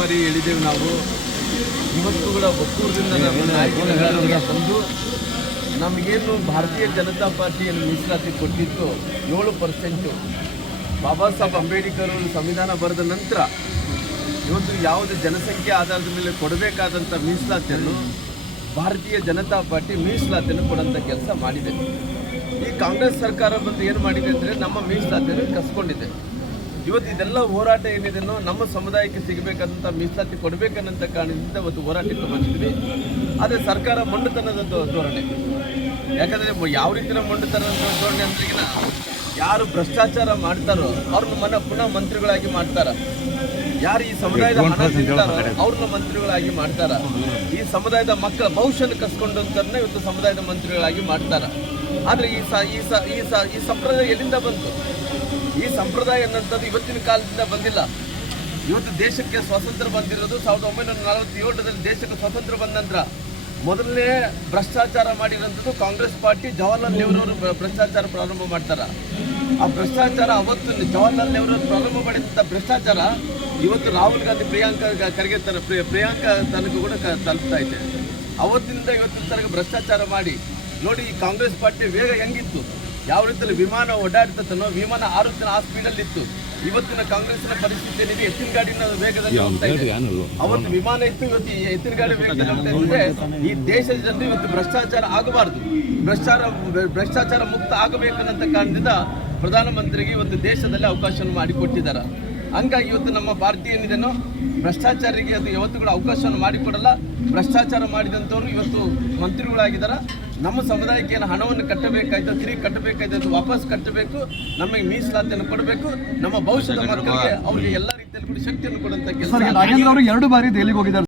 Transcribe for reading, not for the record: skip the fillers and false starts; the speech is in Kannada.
ಬಾರಿ ಹೇಳಿದ್ದೇವೆ ನಾವು. ಇವತ್ತು ಕೂಡ ಒಕ್ಕೂಟದಿಂದ ನಮ್ಮ ನಾಯಕರುಗಳಿಗೆ ಬಂದು ನಮಗೇನು ಭಾರತೀಯ ಜನತಾ ಪಾರ್ಟಿಯನ್ನು ಮೀಸಲಾತಿ ಕೊಟ್ಟಿತ್ತು 7%. ಬಾಬಾ ಸಾಹೇಬ್ ಅಂಬೇಡ್ಕರ್ ಸಂವಿಧಾನ ಬರೆದ ನಂತರ ಇವತ್ತು ಯಾವುದೇ ಜನಸಂಖ್ಯೆ ಆಧಾರದ ಮೇಲೆ ಕೊಡಬೇಕಾದಂಥ ಮೀಸಲಾತಿಯನ್ನು ಭಾರತೀಯ ಜನತಾ ಪಾರ್ಟಿ ಮೀಸಲಾತಿಯನ್ನು ಕೊಡುವಂಥ ಕೆಲಸ ಮಾಡಿದೆ. ಈ ಕಾಂಗ್ರೆಸ್ ಸರ್ಕಾರ ಬಂದು ಏನು ಮಾಡಿದೆ ಅಂದರೆ ನಮ್ಮ ಮೀಸಲಾತಿಯನ್ನು ಕಸ್ಕೊಂಡಿದೆ. ಇವತ್ತು ಇದೆಲ್ಲ ಹೋರಾಟ ಏನಿದೆನೋ ನಮ್ಮ ಸಮುದಾಯಕ್ಕೆ ಸಿಗಬೇಕಾದಂಥ ಮೀಸಲಾತಿ ಕೊಡಬೇಕನ್ನಂಥ ಕಾರಣದಿಂದ ಇವತ್ತು ಹೋರಾಟಕ್ಕೆ ಬಂದಿದ್ವಿ. ಆದರೆ ಸರ್ಕಾರ ಮೊಂಡುತನದ ಧೋರಣೆ. ಯಾಕಂದರೆ ಯಾವ ರೀತಿಯ ಮೊಂಡುತನದ ಧೋರಣೆ ಅಂದ್ರೆ ಈಗ ಯಾರು ಭ್ರಷ್ಟಾಚಾರ ಮಾಡ್ತಾರೋ ಅವ್ರನ್ನ ಪುನಃ ಮಂತ್ರಿಗಳಾಗಿ ಮಾಡ್ತಾರ, ಯಾರು ಈ ಸಮುದಾಯದ ಹಣ ತಿಂತಾರೋ ಅವ್ರನ್ನ ಮಂತ್ರಿಗಳಾಗಿ ಮಾಡ್ತಾರ, ಈ ಸಮುದಾಯದ ಮಕ್ಕಳ ಭವಿಷ್ಯನ ಕಸ್ಕೊಂಡು ಅಂತಾರನ್ನ ಇವತ್ತು ಸಮುದಾಯದ ಮಂತ್ರಿಗಳಾಗಿ ಮಾಡ್ತಾರ. ಆದರೆ ಈ ಸಂಪ್ರದಾಯ ಎಲ್ಲಿಂದ ಬಂತು? ಈ ಸಂಪ್ರದಾಯ ಅನ್ನೋಂಥದ್ದು ಇವತ್ತಿನ ಕಾಲದಿಂದ ಬಂದಿಲ್ಲ. ಇವತ್ತು ದೇಶಕ್ಕೆ ಸ್ವಾತಂತ್ರ್ಯ ಬಂದಿರೋದು 1947ರಲ್ಲಿ ದೇಶಕ್ಕೆ ಸ್ವಾತಂತ್ರ್ಯ ಬಂದ ನಂತರ. ಮೊದಲನೇ ಭ್ರಷ್ಟಾಚಾರ ಮಾಡಿರೋಂಥದ್ದು ಕಾಂಗ್ರೆಸ್ ಪಾರ್ಟಿ. ಜವಾಹರ್ಲಾಲ್ ನೆಹರು ಅವರು ಭ್ರಷ್ಟಾಚಾರ ಪ್ರಾರಂಭ ಮಾಡ್ತಾರೆ. ಆ ಭ್ರಷ್ಟಾಚಾರ ಅವತ್ತು ಜವಾಹರ್ಲಾಲ್ ನೆಹರು ಪ್ರಾರಂಭ ಮಾಡಿದಂಥ ಭ್ರಷ್ಟಾಚಾರ ಇವತ್ತು ರಾಹುಲ್ ಗಾಂಧಿ ಪ್ರಿಯಾಂಕಾ ತನಕ ಕೂಡ ತಲುಪ್ತಾ ಇದೆ. ಅವತ್ತಿನಿಂದ ಇವತ್ತಿನ ತನಕ ಭ್ರಷ್ಟಾಚಾರ ಮಾಡಿ ನೋಡಿ ಈ ಕಾಂಗ್ರೆಸ್ ಪಾರ್ಟಿ ವೇಗ ಹೆಂಗಿತ್ತು, ಯಾವ ರೀತಿಯಲ್ಲಿ ವಿಮಾನ ಓಡಾಡ್ತನೋ, ವಿಮಾನ ಆ ಸ್ಪೀಡಲ್ಲಿತ್ತು. ಇವತ್ತಿನ ಕಾಂಗ್ರೆಸ್ನ ಪರಿಸ್ಥಿತಿ ಏನಿದೆ, ಎತ್ತಿನ ಗಾಡಿನ ವೇಗದಲ್ಲಿ ಹೋಗ್ತಾ ಇದೆ. ಅವತ್ತು ವಿಮಾನ ಇತ್ತು, ಇವತ್ತು ಎತ್ತಿನ ಗಾಡಿ ವೇಗದಲ್ಲಿ ಹೋಗ್ತಾ ಇದ್ರೆ ಈ ದೇಶದ ಜನರು ಇವತ್ತು ಭ್ರಷ್ಟಾಚಾರ ಆಗಬಾರ್ದು, ಭ್ರಷ್ಟಾಚಾರ ಮುಕ್ತ ಆಗಬೇಕನ್ನಂಥ ಕಾರಣದಿಂದ ಪ್ರಧಾನಮಂತ್ರಿಗೆ ಇವತ್ತು ದೇಶದಲ್ಲಿ ಅವಕಾಶವನ್ನು ಮಾಡಿಕೊಟ್ಟಿದ್ದಾರೆ. ಹಂಗಾಗಿ ಇವತ್ತು ನಮ್ಮ ಭಾರತೀಯ ಏನಿದೆನೋ ಭ್ರಷ್ಟಾಚಾರಿಗೆ ಅದು ಯಾವತ್ತೂ ಕೂಡ ಅವಕಾಶವನ್ನು ಮಾಡಿಕೊಡಲ್ಲ. ಭ್ರಷ್ಟಾಚಾರ ಮಾಡಿದಂಥವ್ರು ಇವತ್ತು ಮಂತ್ರಿಗಳಾಗಿದ್ದಾರೆ. ನಮ್ಮ ಸಮುದಾಯಕ್ಕೆ ಏನು ಹಣವನ್ನು ಕಟ್ಟಬೇಕಾಯ್ತು, ತಿರುಗಿ ಕಟ್ಟಬೇಕಾಯ್ತು, ಅದು ವಾಪಸ್ ಕಟ್ಟಬೇಕು, ನಮಗೆ ಮೀಸಲಾತಿಯನ್ನು ಕೊಡಬೇಕು, ನಮ್ಮ ಭವಿಷ್ಯದ ಮಕ್ಕಳಿಗೆ ಅವರಿಗೆ ಎಲ್ಲ ರೀತಿಯಲ್ಲಿ ಕೂಡ ಶಕ್ತಿಯನ್ನು ಕೊಡುವಂಥ ಕೆಲಸ. 2 ಬಾರಿ ದೆಹಲಿಗೆ ಹೋಗಿದ್ದಾರೆ.